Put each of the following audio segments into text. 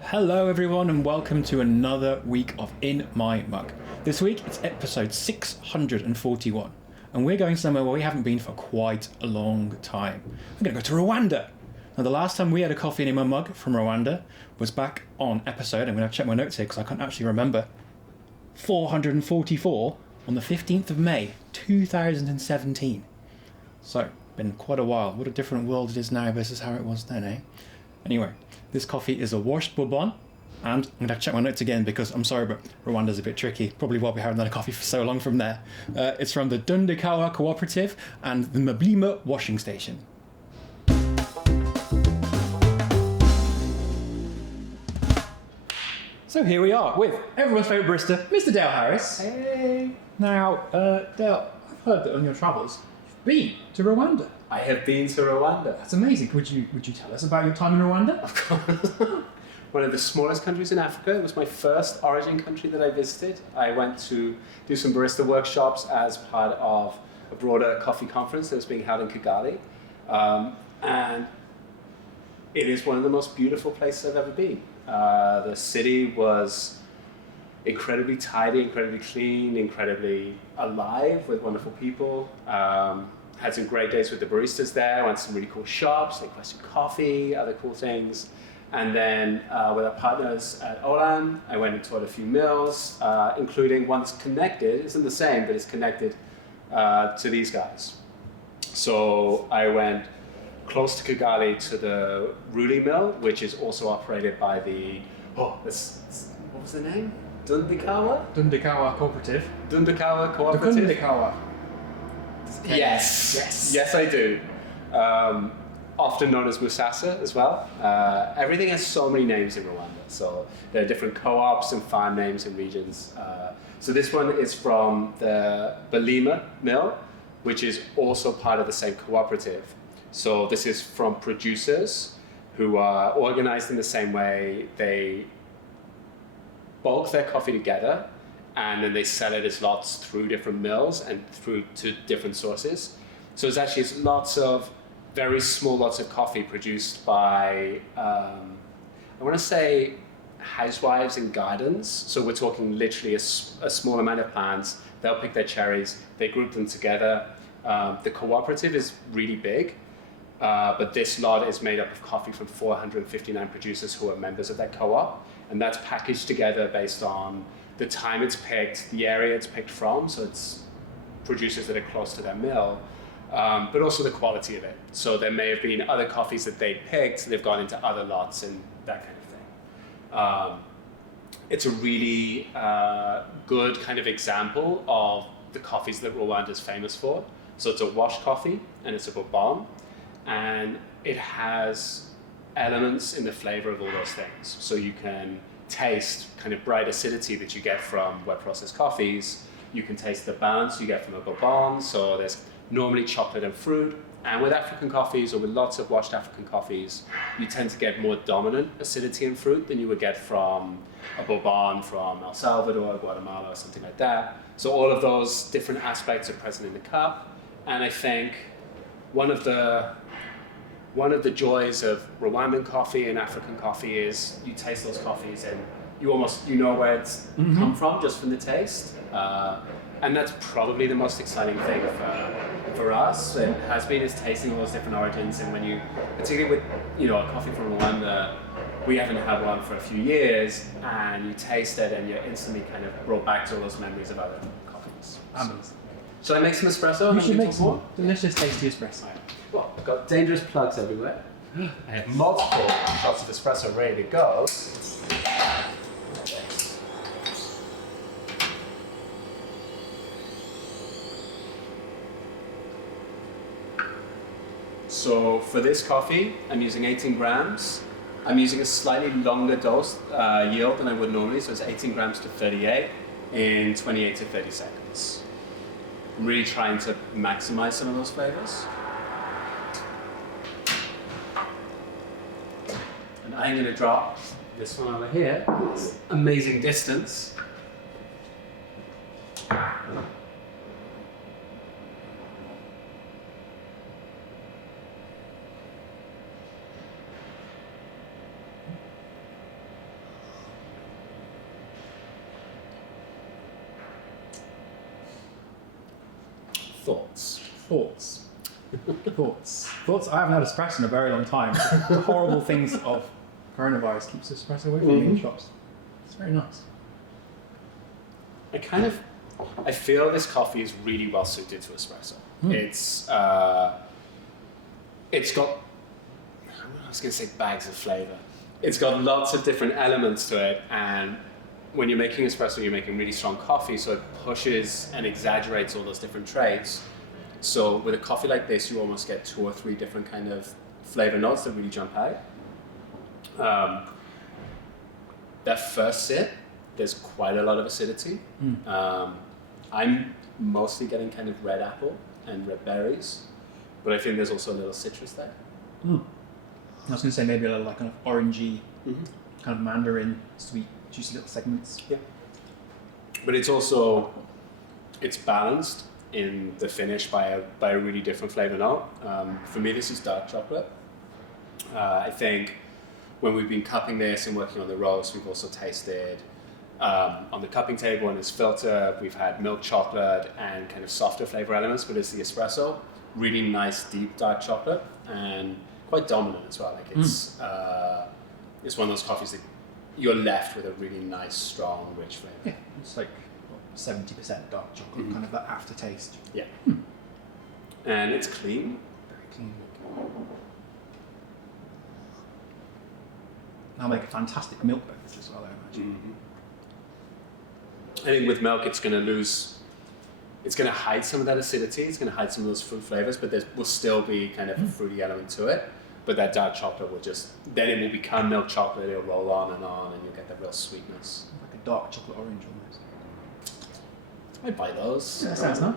Hello everyone and welcome to another week of In My Mug. This week it's episode 641 and we're going somewhere where we haven't been for quite a long time. We're going to go to Rwanda. Now the last time we had a coffee in my mug from Rwanda was back on episode, I'm going to check my notes here because I can't actually remember, 444 on the 15th of May 2017. So, been quite a while. What a different world it is now versus how it was then, eh? Anyway, this coffee is a washed Bourbon, and I'm going to check my notes again because I'm sorry, but Rwanda's a bit tricky. Probably why we haven't done a coffee for so long from there. It's from the Dundikawa Cooperative and the Mbilima washing station. So here we are with everyone's favourite barista, Mr. Dale Harris. Hey! Now, Dale, I've heard that on your travels, you've been to Rwanda. I have been to Rwanda. That's amazing. Would you tell us about your time in Rwanda? Of course. One of the smallest countries in Africa. It was my first origin country that I visited. I went to do some barista workshops as part of a broader coffee conference that was being held in Kigali. And it is one of the most beautiful places I've ever been. The city was incredibly tidy, incredibly clean, incredibly alive with wonderful people. Had some great days with the baristas there, went to some really cool shops, like Western Coffee, other cool things. And then with our partners at Olam, I went and toured a few mills, including one that's connected, isn't the same, but it's connected to these guys. So I went close to Kigali to the Rudi mill, which is also operated by the, what was the name? Dundikawa Cooperative. Dundikawa Cooperative? The Dundikawa. Yes, I do. Often known as Musasa as well. Everything has so many names in Rwanda. So there are different co-ops and farm names and regions. So this one is from the Mbilima mill, which is also part of the same cooperative. So this is from producers who are organized in the same way. They bulk their coffee together and then they sell it as lots through different mills and through to different sources. So it's lots of very small lots of coffee produced by, I want to say housewives in gardens. So we're talking literally a small amount of plants. They'll pick their cherries, they group them together. The cooperative is really big, but this lot is made up of coffee from 459 producers who are members of that co-op. And that's packaged together based on the time it's picked, the area it's picked from, so it's producers that are close to their mill, but also the quality of it. So there may have been other coffees that they picked, they've gone into other lots and that kind of thing. It's a really good kind of example of the coffees that Rwanda is famous for. So it's a wash coffee and it's a Bourbon, and it has elements in the flavor of all those things. So you can taste kind of bright acidity that you get from wet processed coffees. You can taste the balance you get from a Bourbon. So there's normally chocolate and fruit. And with African coffees, or with lots of washed African coffees, you tend to get more dominant acidity and fruit than you would get from a Bourbon from El Salvador, Guatemala, or something like that. So all of those different aspects are present in the cup. And I think one of the joys of Rwandan coffee and African coffee is you taste those coffees and you know where it's come from just from the taste. And that's probably the most exciting thing for us. It has been is tasting all those different origins. And when you, particularly with a coffee from Rwanda, we haven't had one for a few years, and you taste it and you're instantly kind of brought back to all those memories of other coffees. Amazing. Shall I make some espresso? You should make some delicious, tasty espresso. Well, I've got dangerous plugs everywhere. I have multiple shots of espresso ready to go. So for this coffee, I'm using 18 grams. I'm using a slightly longer dose yield than I would normally, so it's 18 grams to 38 in 28 to 30 seconds. I'm really trying to maximize some of those flavors. And I'm going to drop this one over here. It's amazing distance. Thoughts? Thoughts. Thoughts. I haven't had espresso in a very long time. The horrible things of coronavirus keeps espresso away from me in shops. It's very nice. I feel this coffee is really well suited to espresso. It's got, I was going to say bags of flavor. It's got lots of different elements to it, and when you're making espresso, you're making really strong coffee, so it pushes and exaggerates all those different traits. So with a coffee like this, you almost get 2 or 3 different kind of flavor notes that really jump out. That first sip, there's quite a lot of acidity. I'm mostly getting kind of red apple and red berries, but I think there's also a little citrus there. I was going to say maybe a little like kind of orangey, kind of mandarin, sweet, juicy little segments. Yeah. But it's balanced in the finish by a really different flavor note. For me, this is dark chocolate. I think when we've been cupping this and working on the roast, we've also tasted on the cupping table and this filter, we've had milk chocolate and kind of softer flavor elements, but it's the espresso, really nice deep dark chocolate and quite dominant as well. Like it's one of those coffees that you're left with a really nice, strong, rich flavor. Yeah, it's like 70% dark chocolate, kind of that aftertaste. Yeah. And it's clean. Very clean. That'll make a fantastic milk beverage as well, I imagine. I think with milk, it's going to hide some of that acidity, it's going to hide some of those fruit flavors, but there will still be kind of a fruity element to it. But that dark chocolate then it will become milk chocolate, it'll roll on, and you'll get that real sweetness. Like a dark chocolate orange almost. I'd buy those. Yeah, that sounds nice.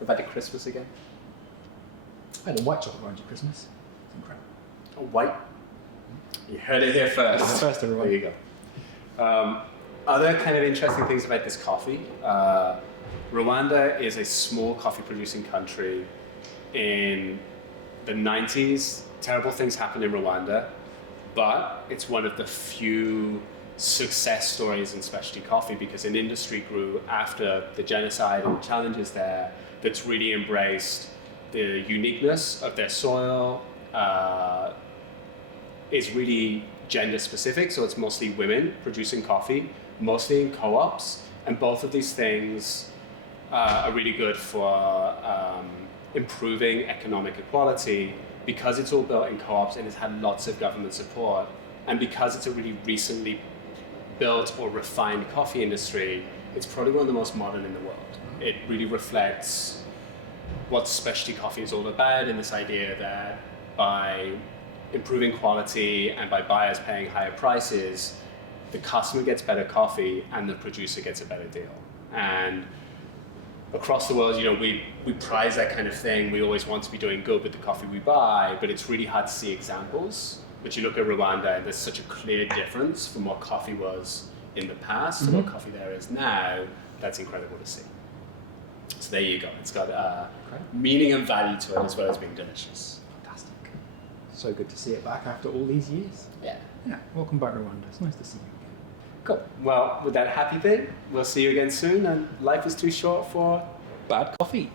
Go back to Christmas again. I had a white chocolate orange at Christmas. It's incredible. A white? You heard it here first. First, everyone. There you go. Other kind of interesting things about this coffee. Rwanda is a small coffee producing country. In the 90s, terrible things happened in Rwanda, but it's one of the few success stories in specialty coffee because an industry grew after the genocide and the challenges there that's really embraced the uniqueness of their soil. Is really gender specific, so it's mostly women producing coffee, mostly in co-ops, and both of these things are really good for improving economic equality because it's all built in co-ops and it's had lots of government support, and because it's a really recently built or refined coffee industry, it's probably one of the most modern in the world. It really reflects what specialty coffee is all about, and this idea that by improving quality and by buyers paying higher prices, the customer gets better coffee and the producer gets a better deal. And across the world, we prize that kind of thing. We always want to be doing good with the coffee we buy, but it's really hard to see examples. But you look at Rwanda and there's such a clear difference from what coffee was in the past to what coffee there is now. That's incredible to see. So there you go. It's got meaning and value to it as well as being delicious. Fantastic. So good to see it back after all these years. Yeah. Yeah, welcome back, Rwanda. It's nice to see you again. Cool. Well, with that happy thing, we'll see you again soon, and life is too short for Bad coffee.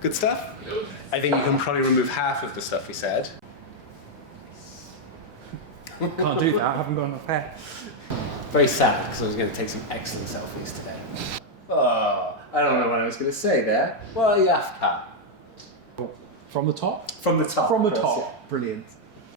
good stuff. I think you can probably remove half of the stuff we said. Can't do that, I haven't got enough hair. Very sad, because I was going to take some excellent selfies today. Oh, I don't know what I was going to say there. Well, Yafka. From the top? From the top. From the top. Brilliant.